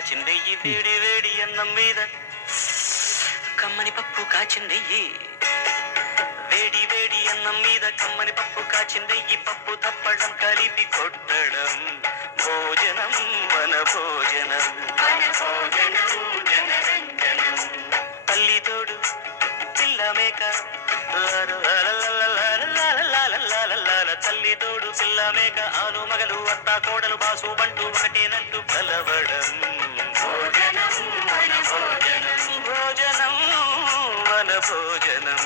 కాచిందెయ్యి వేడి వేడి అన్నం మీద కమ్మని పప్పు కాచిందెయ్యి వేడి వేడి అన్నం మీద కమ్మని పప్పు కాచిందెయ్యి పప్పు తప్పడం కలిపి కొట్టడం భోజనం మన భోజనం తల్లి తోడు పిల్ల మేక తల్లి తోడు పిల్ల మేక ఆలు మగలు అత్తా కోడలు బాసు బంటూ ఒకటేనంటూ కలవడం భోజనం మన భోజనం భోజనం మన భోజనం